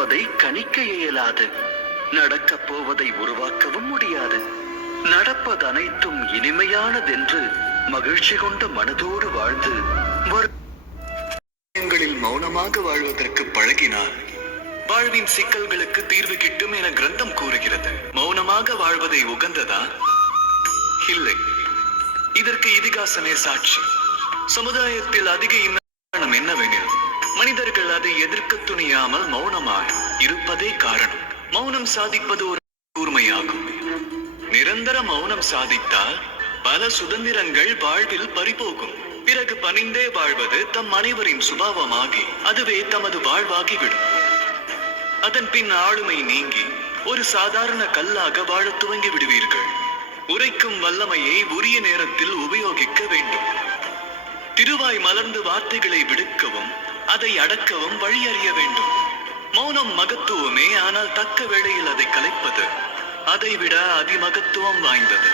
நடப்பதை கணிக்க இயலாது, நடக்கப் போவதை உருவாக்கவும் முடியாது. நடப்பது அனைத்தும் இனிமையானதென்று மகிழ்ச்சி கொண்ட மனதோடு வாழ்ந்து வருடங்களில் மௌனமாக வாழ்வதற்கு பழகினார் வாழ்வின் சிக்கல்களுக்கு தீர்வு கிட்டும் என கிரந்தம் கூறுகிறது. மௌனமாக வாழ்வதை உகந்ததா? இல்லை, இதற்கு இதிகாசமே சாட்சி. சமுதாயத்தில் அதிக இன்னம் என்னவெனில் மனிதர்கள் அதை எதிர்க்க துணியாமல் மௌனமாக இருப்பதே காரணம். மௌனம் சாதிப்பது ஒரு கூர்மையாகும். நிரந்தர மௌனம் சாதித்தால் பல சுதந்திரங்கள் வாழ்வில் பறிபோகும். பிறகு பணிந்தே வாழ்வது தம் அனைவரின் சுபாவமாகி அதுவே தமது வாழ்வாகிவிடும். அதன் பின் ஆளுமை நீங்கி ஒரு சாதாரண கல்லாக வாழ துவங்கி விடுவீர்கள். உரைக்கும் வல்லமையை உரிய நேரத்தில் உபயோகிக்க வேண்டும். திருவாய் மலர்ந்து வார்த்தைகளை விடுக்கவும் அதை அடக்கவும் வழியறிய வேண்டும். மௌனம் மகத்துவமே, ஆனால் தக்க வேளையில் அதை கலைப்பது அதைவிட அதிமகத்துவம் வாய்ந்தது.